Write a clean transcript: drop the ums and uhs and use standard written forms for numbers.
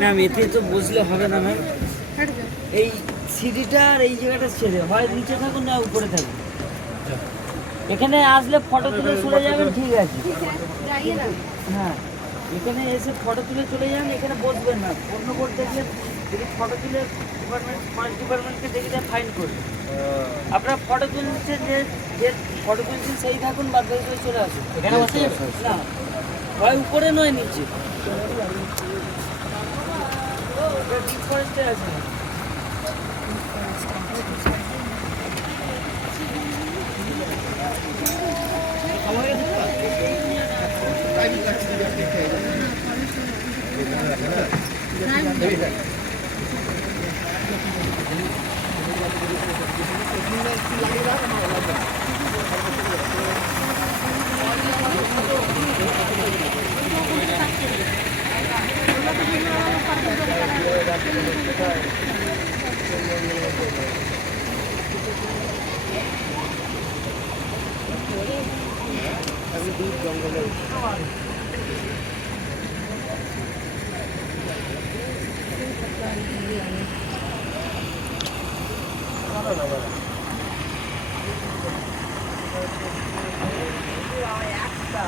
না এতে তো বসলে হবে না ম্যাম। এই সিঁড়িটা আর এই জায়গাটা ছেড়ে হয় নিচে থাকুন না উপরে থাকুন। এখানে আসলে ফটো তুলে চলে যাবেন, ঠিক আছে? হ্যাঁ, এখানে এসে ফটো তুলে চলে যান, এখানে বসবেন না। অন্য বোর্ড দেখলে যদি ফটো তুলে ডিপার্টমেন্ট 5 ডিপার্টমেন্টকে দেখে যায় ফাইন করবে। আপনারা ফটো তুলছেন, যে ফটো তুলছেন সেই থাকুন, বাদ বাকি করে চলে আসুন। এখানে বসে না, হয় উপরে নয় নিচে। ডিপ ফরেস্টে আছে। একটা